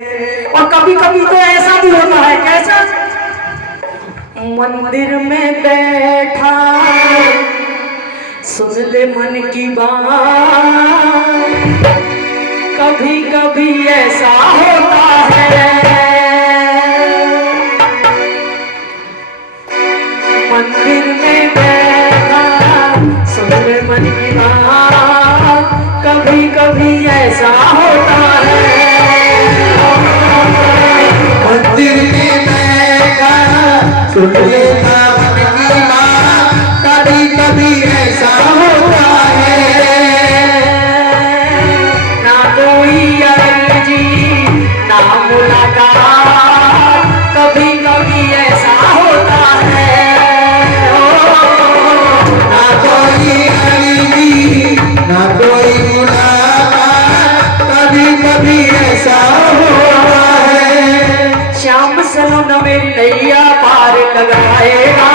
और कभी कभी तो ऐसा भी होता है, कैसा? मंदिर में बैठा सुन ले मन की बात, कभी कभी ऐसा होता है। मंदिर में बैठा सुन ले मन की बात, कभी कभी ऐसा होता है। मंदिर में बैठा सुन लेना मन की बात, कभी कभी ऐसा होता है। ना कोई अर्जी ना मुलाकात, कभी कभी ऐसा होता है। ना कोई अर्जी ना कोई मुलाकात, कभी कभी ऐसा होता है। श्याम सलोना मेरी नैया पार लगाएगा,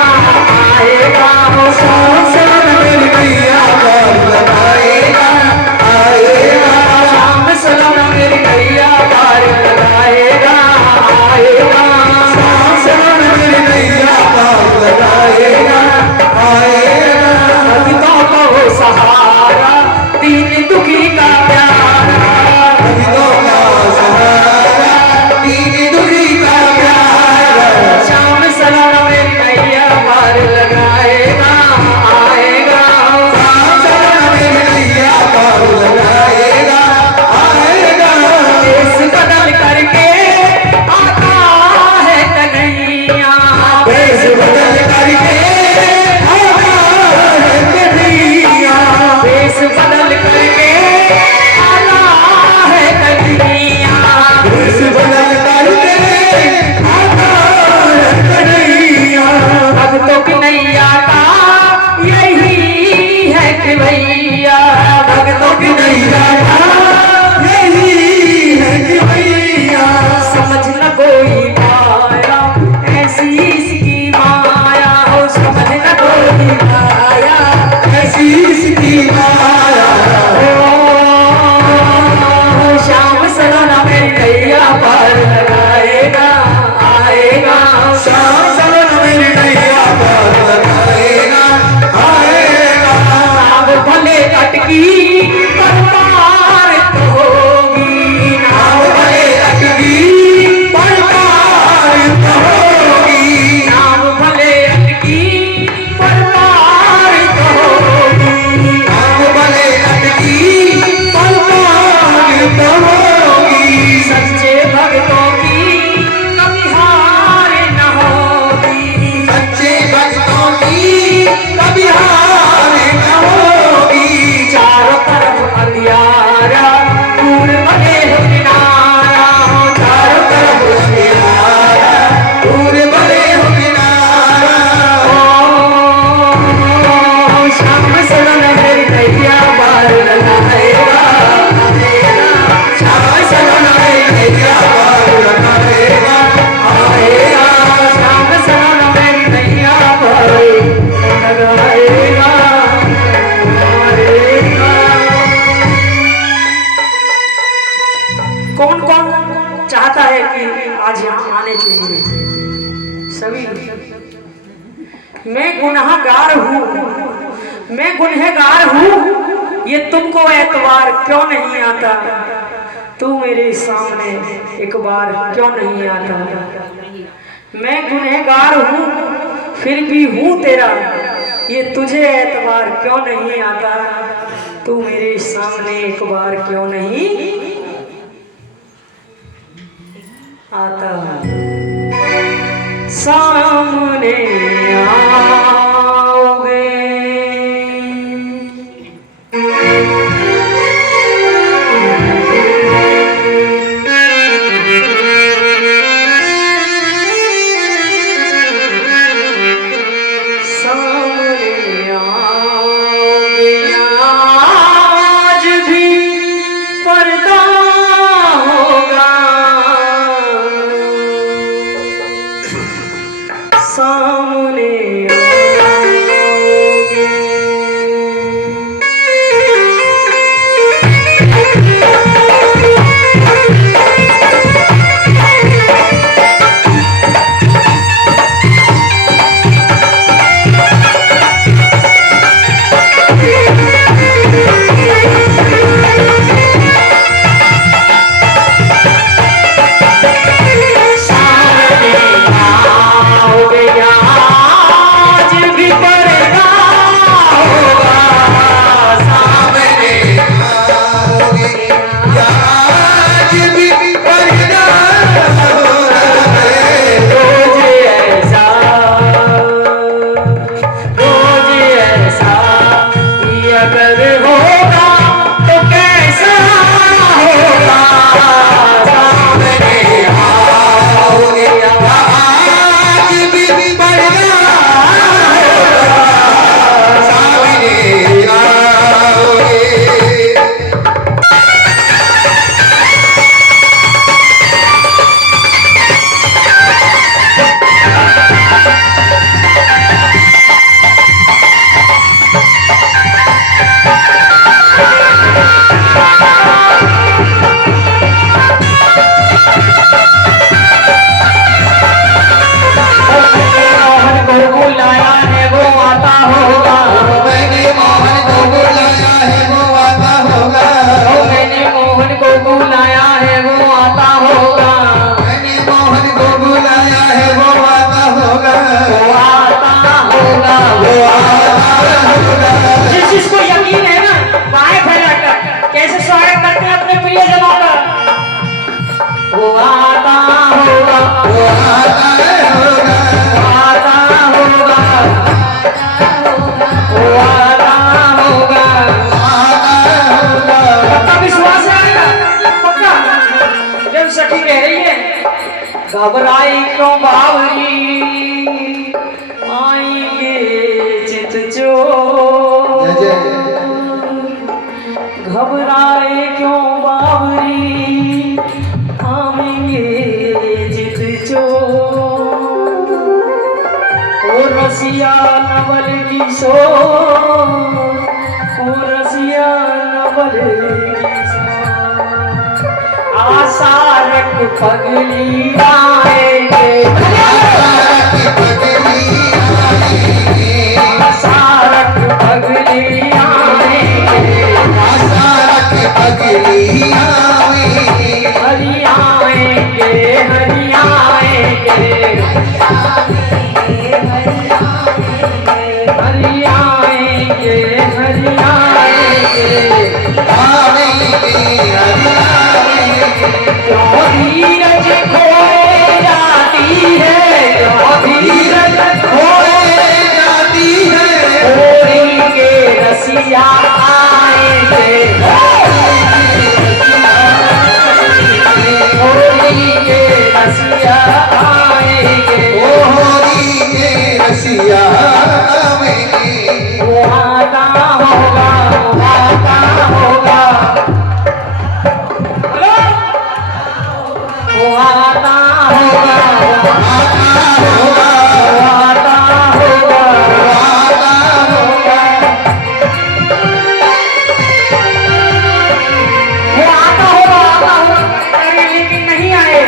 आएगा वो श्याम सलोना मेरी नैया पार लगाएगा, आएगा। श्याम सलोना मेरी नैया पार लगाएगा, आएगा। श्याम सलोना मेरी नैया पार लगाएगा, आएगा। भक्तों को वो सहारा, दीन दुखी का प्यारा, भक्तों का सहारा, दीन दुखी का प्यारा। श्याम सलोना मेरी नैया पार लगाएगा, आएगा। श्याम सलोना मेरी नैया पार लगाएगा, आएगा। देश बदल करके आता है कन्हैया, देश बदल करके आता है कन्हैया, देश बदल करके आता है कन्हैया। देश बदल करके आता है कन्हैया। भक्तों की नैया का यही है कि भैया, भक्तों की नैया का यही है कि भैया। समझ न कोई पाया ऐसी इसकी माया, हो समझ न कोई पाया ऐसी इसकी माया। ओ श्याम सलोना मेरी नैया पार लगाएगा, आएगा। श्याम सलोना मेरी नैया पार लगाएगा, आएगा। नाव भले अटकी पर पार तो होगी, नाव भले अटकी पर पार तो होगी, नाव भले अटकी पर पार तो होगी। नाव भले अटकी पर पार तो होगी। सच्चे भक्तों की कभी हार न होगी, सच्चे भक्तों की कभी हार न होगी। चारों तरफ अंधियारा दूर भले हो किनारा, हो चारों तरफ अंधियारा दूर भले हो किनारा। ओ श्याम सलोना मेरी नैया पार लगाएगा, श्याम सलोना मेरी नैया पार लगाएगा, आएगा। श्याम सलोना मेरी नैया पार लगाएगा, आएगा। कौन कौन चाहता है कि आज यहाँ आने चाहिए? सभी। मैं गुनहगार हूँ, मैं गुनहगार हूँ, ये तुमको एतबार क्यों नहीं आता? तू मेरे सामने एक बार क्यों नहीं आता? मैं गुनहगार हूँ फिर भी हूँ तेरा, ये तुझे एतबार क्यों नहीं आता? तू मेरे सामने एक बार क्यों नहीं आता? सामने आओगे सामने आओगे, आज भी पर्दा होगा, आता होगा, वो आता होगा, आता होगा, वो आता होगा। आता होगा। पक्का विश्वास है, पक्का। जब सखी कह रही है घबराई क्यों बावरी, आएंगे चित चोर। घबराए क्यों बावरी, आएंगे चित चोर। ओ रसिया नवल किशोर, ओ रसिया नवल किशोर। आशा रख पगली आएंगे, आशा रख पगली आएंगे, अगली आवेंगे, हरि आएंगे, हरि आएंगे, हरि आएंगे, हरि आएंगे। क्यों धीरज खोए जाती है, क्यों धीरज खोए जाती है। होली के रसिया आएंगे, होली के रसिया आएंगे। ओ होली के रसिया आवेंगे, वो आता होगा, वो आता होगा, बोलो। वो आता होगा, वो आता होगा, आता होगा, आता होगा। वो आता होगा, लेकिन नहीं आए।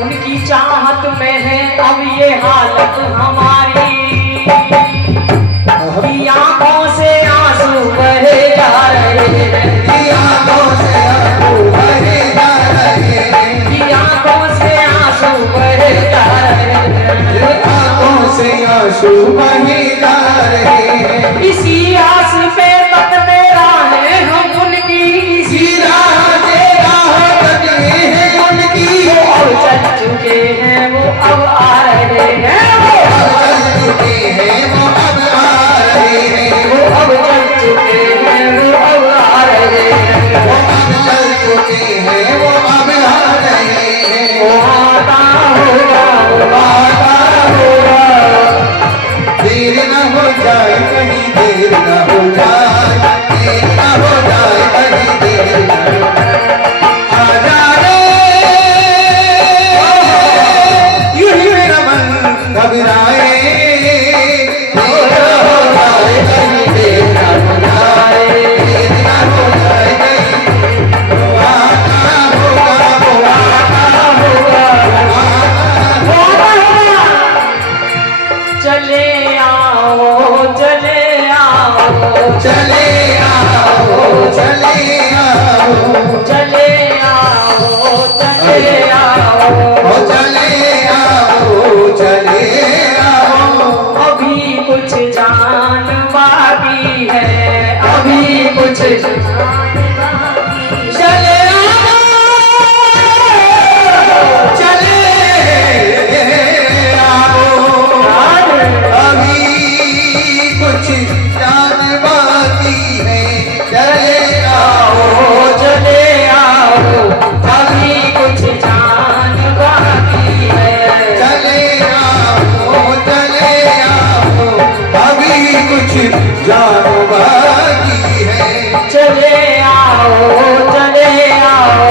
उनकी चाहत में है अब ये हालत हमारी, कि आंखों से आंसू बहे जा रहे हैं, की आंखों से आंसू बहे जा रहे हैं, कि आंखों से आंसू बहे जा रहे हैं। आंखों से आंसू बहे जा रहे हैं। इसी आस पे तकते रहे हम उनकी, इसी राह तेरा बदले हैं उनकी, वो अब चल चुके हैं, वो अब आ रहे हैं, चल चुके हैं वो अब आ रहे हैं, वो अब चल चुके हैं, वो अब आ रहे हैं। वो अब चल चुके हैं वो अब आ रहे हैं। वो आता होगा, वो आता होगा, देर न हो जाए कहीं, देर न हो जाए, देर न हो जाए कहीं, देर न हो जाए। आजा रे यूं ही मेरा मन घबराए, देर न हो जाए कहीं, देर न हो जाए, देर न हो जाए कहीं। वो आता होगा, वो आता होगा, वो आता वो आता होगा। चले आओ, चले आओ, चले आओ, चले आओ, चले आओ, चले आओ। ओ चले आओ, चले आओ। अभी कुछ जान बाकी है, अभी कुछ जान बाकी है। चले आओ, चले आओ, अभी कुछ जान बाकी है। चले आओ, चले आओ, अभी कुछ जान बाकी है। चले आओ, चले आओ, अभी कुछ जान बाकी है। चले आओ, चले आओ,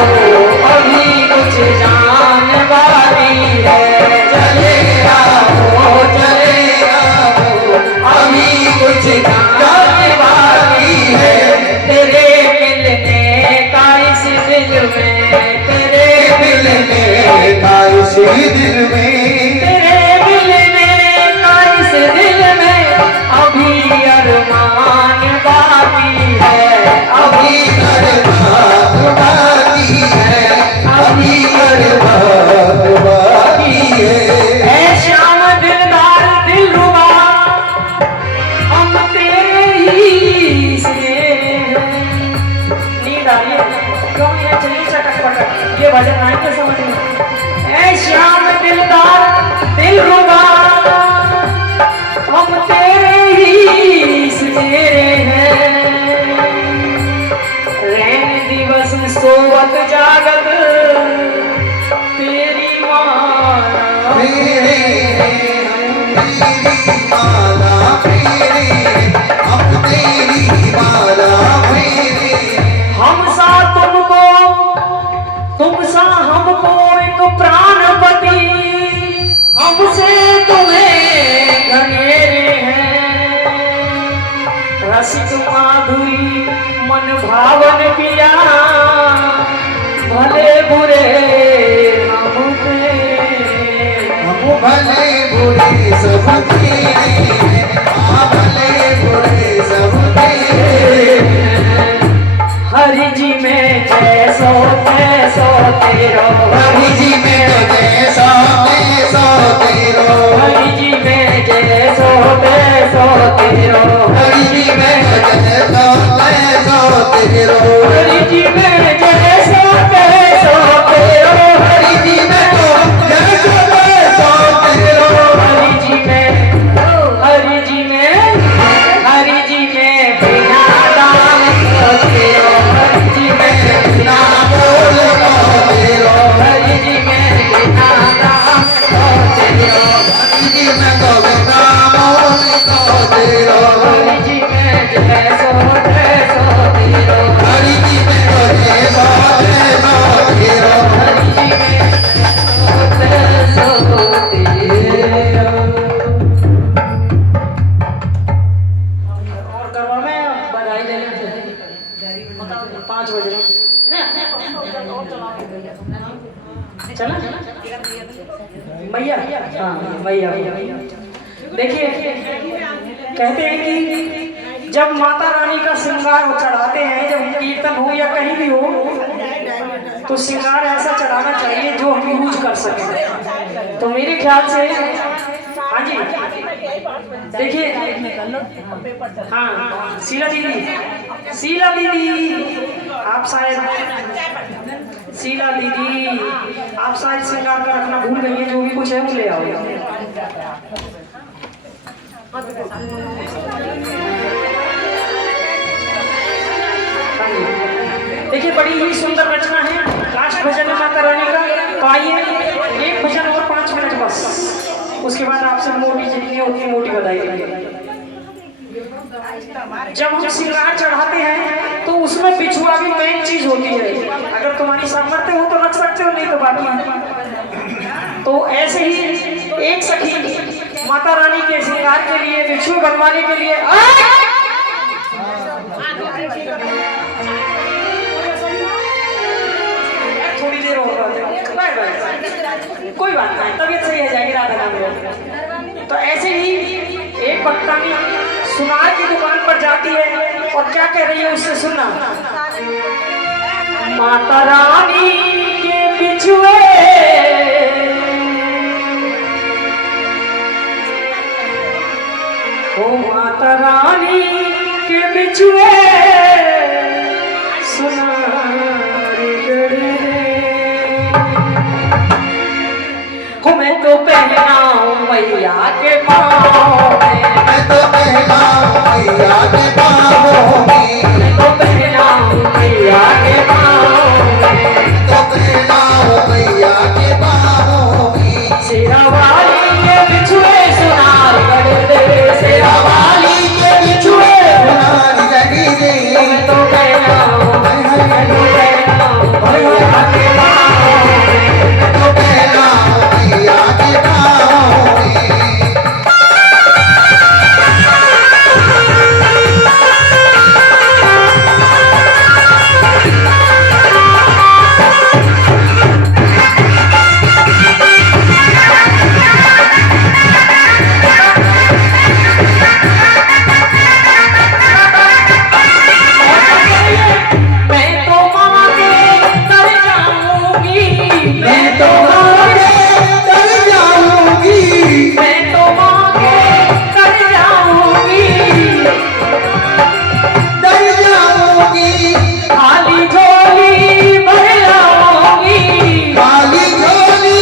अभी कुछ जान बाकी है। चले आओ, चले आओ, अभी कुछ जान बाकी है। तेरे मिलने का इस दिल में, तेरे मिलने का इसी दिल में, तेरे मिलने का इस दिल में अभी अरमान बाकी है, अभी अरमान बाकी है, अभी अरमान बाकी है। ऐ श्याम दिलदार दिलरुबा, हम तेरे ही से नींद आ रही है, क्यों ये चलिए चटक पटक, ये भजन आएंगे समझ में। हमको एक प्राणपति हमसे तुम्हें घनेरे हैं। रसिक माधुरी मन भावन किया भले बुरे हम भले बुरे सब तेरे, भले बुरे सब तेरे। हरि जी में जैसो तैसो तेरो, हरि जी में जैसो तैसो तेरो, हरि जी में जैसो तैसो तेरो, हरि जी में जैसो तैसो तेरो, हरि जी में जैसो तैसो तेरो, हरि जी में जैसो तैसो तेरो, हरि जी में, हरि जी में, हरि जी में बिना दान तेरो, हरि जी में ना बोल तेरो, हरि जी में बिना दान तेरो, हरि जी में गोविंदा मोल तेरो, हरि जी में जैसो तैसो तेरो, हरि जी में जैसो तैसो तेरो, हरि जी में तैसो तेरो। और करवा में बधाई देने से 5 बज रहे चला भैया, हाँ भैया। देखिए कहते हैं कि जब माता रानी का श्रृंगार चढ़ाते हैं, जब कीर्तन हो या कहीं भी हो, तो श्रृंगार ऐसा चढ़ाना चाहिए जो हम यूज कर सकें। तो मेरे ख्याल से हाँ जी देखिए, हाँ शीला दीदी, शीला दीदी आप शायद, शीला दीदी आप शायद श्रृंगार का रखना भूल गई है, जो भी कुछ है वो ले आओ। देखिए बड़ी ही सुंदर रचना है, लास्ट भजन है माता रानी का। तो आइए एक भजन और 5 मिनट बस, उसके बाद आपसे मोटी जितनी उतनी मोटी बधाई देंगे। जब हम श्रृंगार चढ़ाते हैं तो उसमें बिछुआ भी मेन चीज होती है। अगर तुम्हारी सामर्थ्य हो तो रख सकते हो, नहीं तो बाकी। तो ऐसे ही एक सखी माता रानी के श्रृंगार के लिए बिछुए बनवाने के लिए थोड़ी देर होगा, कोई बात नहीं, तबीयत सही हो जाएगी राधा नाम। तो ऐसे ही एक भक्तानी सुनार की दुकान पर जाती है और क्या कह रही है उससे सुनना। माता रानी के बिछुए ओ माता रानी के बिछुए सुनार गड़े हो, मैं तो पहनाऊं मैया के पाँव में, मैं तो पहनाऊं मैया के पाँवों में, मैं तो पहनाऊं मैया के पाँव में, तो पहनाऊं मैया के पाँवों में। शेरा वाली के बिछुए सुनार गड़े दे, शेरा वाली के बिछुए सुनार गड़ी रे, मैं तो पहनाऊं, मैं तो पहनाऊं मैया के पाँव में, मैं तो पहनाऊं मैया के पाँवों में। मैं तो माँ के तर जाऊंगी, मैं तो माँ के तर जाऊंगी, मैं तो माँ के तर जाऊंगी, तर जाऊंगी, खाली झोली भर लाऊंगी, खाली झोली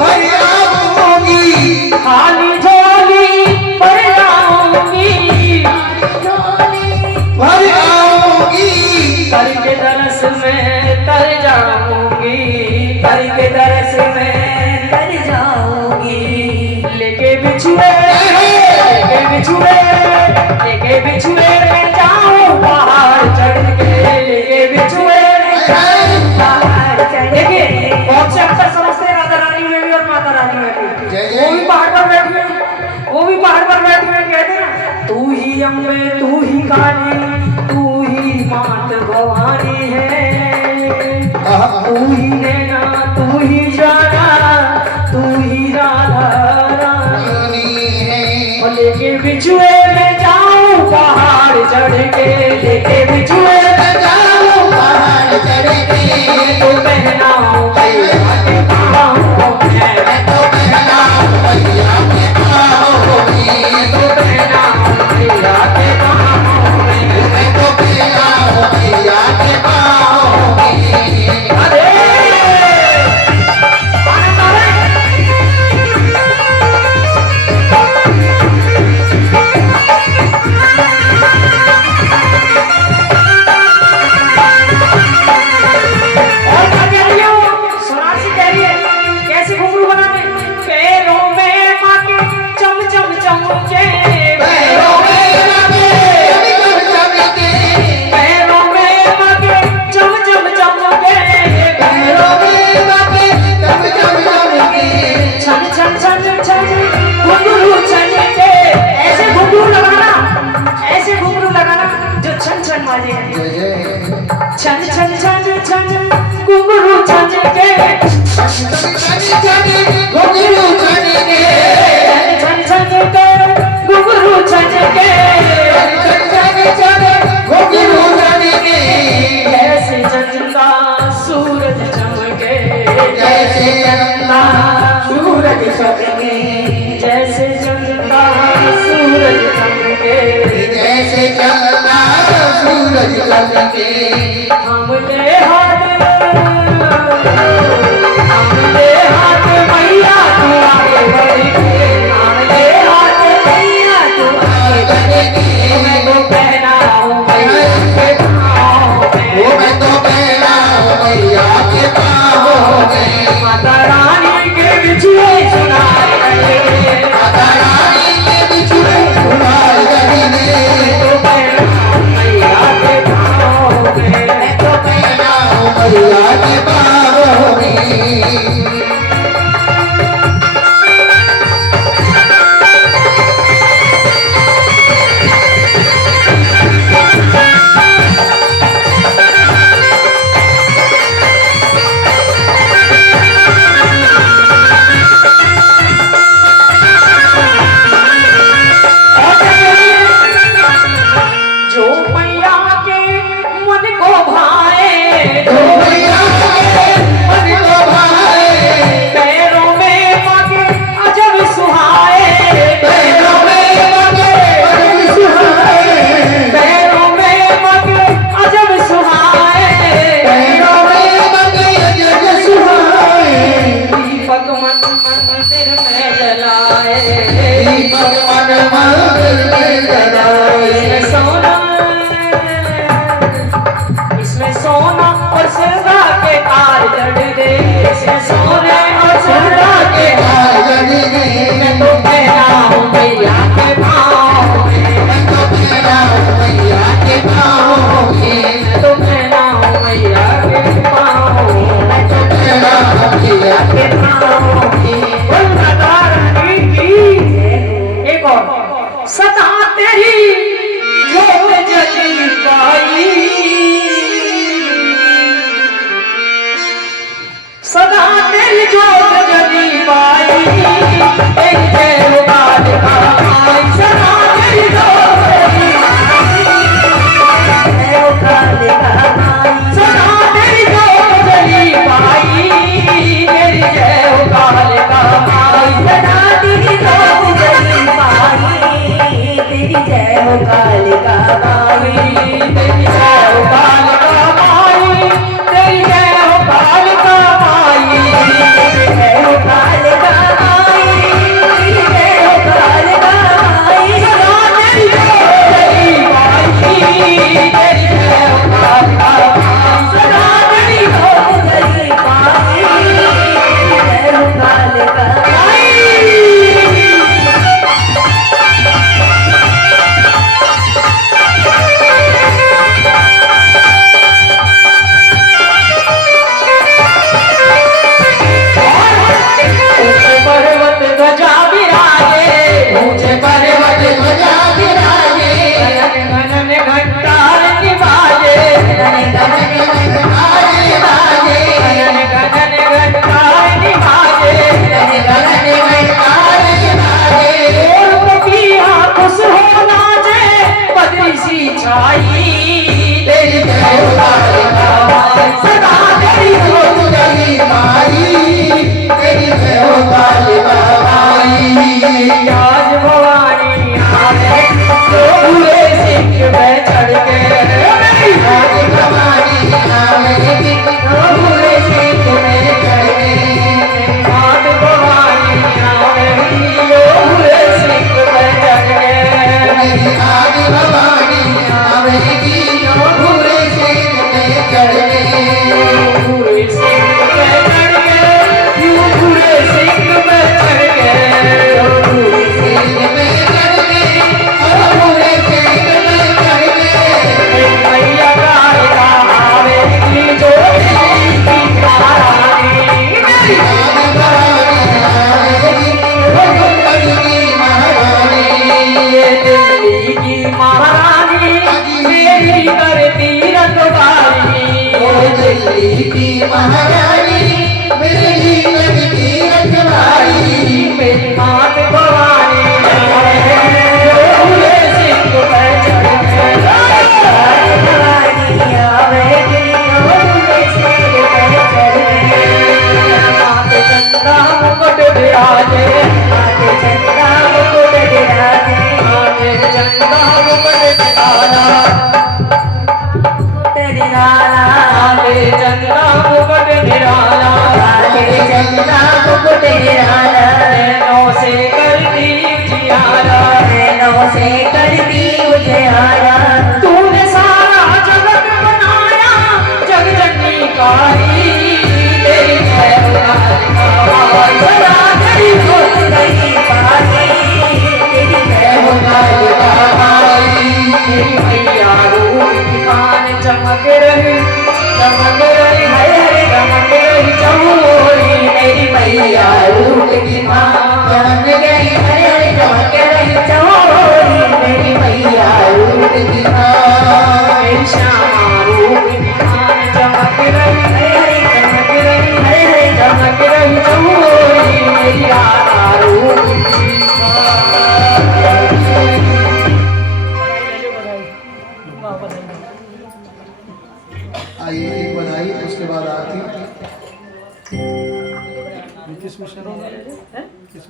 भर आऊंगी, खाली झोली भर लाऊंगी, भर आऊंगी। कर के दरस में तर जाऊंगी, कर के दरस ही अम्बे तू ही काली, तू ही मात भवानी है। तू ही नैना, तू ही जाना, तू ही राधा रानी है। और लेके बिछुए में जाऊं पहाड़ चढ़ के, लेके बिछुए में जाओ पहाड़ चढ़ के, तो पहनाऊं भैया के पाँव में, मैं तो पहनाऊं भैया के पाँव में, तो पहनाऊं भैया के पाँव में, मैं तो पहनाऊं भैया के पाँव में। अरे पानी मारे। और क्या कह रही है वो? सोनाक्षी कह रही है कैसे घुंघरू बनाते? पैरों में माँ के चम चम चमके, पैरों में लगे चमके, पैरों में माँ के चम चम चमके, पैरों में लगे चमके, छन छन छन छन घुंघरू छन के। ऐसे घुंघरू लगाना, ऐसे घुंघरू लगाना जो छन छन बाजे हैं। जय जय। छन छन छन छन घुंघरू छन के, घुंघरू छन के, छन छन के घुंघरू छन के, घुंघरू छन के, जैसे चंदा सूरज चमके, जैसे चंदा सूरज चमके, जैसे चंदा सूरज चमके। जैसे चंदा सूरज चमके। हमले हाथ, हमले हाथ मैया तू आगे बढ़ के, हमले हाथ मैया तू आगे बढ़ के। मैं तो पहनाऊं मैया के पाँव में, मैं तो पहनाऊं मैया के पाँव में, माता रानी के बिछुए सुनाए रहे, माता रानी के बिछुए सुनाए रहे। तो पहनाऊं मैया के पाँव में, मैं तो पहनाऊं मैया के पाँव में। जो मैया के मन को भाए, तो मैया के मन को भाए, पैरों में मांगे अजब सुहाए, पैरों में लगे मन सुहाए, पैरों में मांगे अजब सुहाए। पैरों में लगे जग सुहाए। दीपक मंदिर में जलाए, दीपक मन मंदिर में जलाए। इसमें सोना, इसमें सोना और सिल्वा के तार जड़ दे, इसमें सोने और सिल्वा के हार जगी मैं तो पहनाऊं मैया के पाँव में, मैं तो पहनाऊं मैया के पाँव में, मैं तो पहनाऊं मैया के पाँव में, मैं तो पहनाऊं मैया के के पाँव में। बोल माता रानी की। एक और सदा तेरी जोत जली पाई, सदा तेरी जोत जली पाई, एक जय हो कालिका माई, सदा तेरी जोत जली पाई, जय हो कालिका माई, सदा तेरी जोत जली पाई, तेरी जय हो कालिका माई, सदा तेरी जोत जली पाई, तेरी जय हो कालिका माई, तेरी जय हो कालिका माई, तेरी जय हो कालिका माई, जय हो कालिका माई। की महारानी मेरे जीवन की रखवाली मेरी मात भवानी भोले सिंह पर चढ़े भवानी आवेगी भोले सिंह पर चढ़े मात चंदा मुकुट विराजे मात चंदा मुकुट विराजे मात चंदा मुकुट विराजा आले चंदा मुकुट निराला आले चंदा मुकुट निराला नैनों से करती उजियारा नैनों से करती उजियारा तूने सारा जगत बनाया जगजननी कारी तेरी जय सदा तेरी होत गई पारी तेरी जय तेरी मैया रूप दिखान चमक रही हरे हरे चमक रही चमोरी मेरी मैया रूप की माँ चमक गई हरे हरे चमक रही चमोरी मेरी मैया रूप की माँ मेरी श्यामा रूप की माँ चमक रही हरे हरे चमक रही हरे हरे चमक रही चमोरी मेरी राधा रूप की माँ। आइए एक बधाई उसके बाद आरती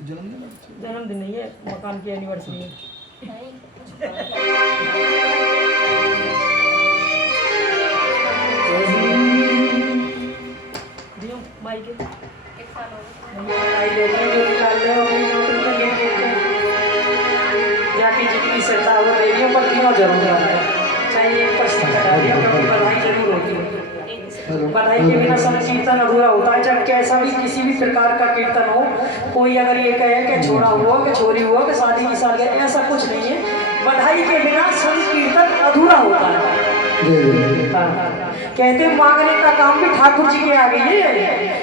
जन्मदिन नहीं है मकान की एनिवर्सरी है जाकी जितनी श्रद्धा हो रेडियो पर क्यों जरूर चाहिए बधाई जरूर होती है बधाई के बिना संकीर्तन अधूरा होता है। जब कैसा भी किसी भी प्रकार का कीर्तन हो कोई अगर ये कहे कि छोरा हुआ कि छोरी हुआ कि शादी की सालगिरह ऐसा कुछ नहीं है। बधाई के बिना संकीर्तन अधूरा होता है। कहते मांगने का काम भी ठाकुर जी के आगे है।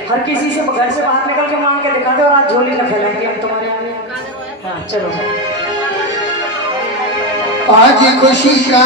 हर किसी से घर से बाहर निकल के मांग के दिखा दे और आज झोली न फैलाएंगे हम तुम्हारे आगे। हाँ चलो आज खुशी का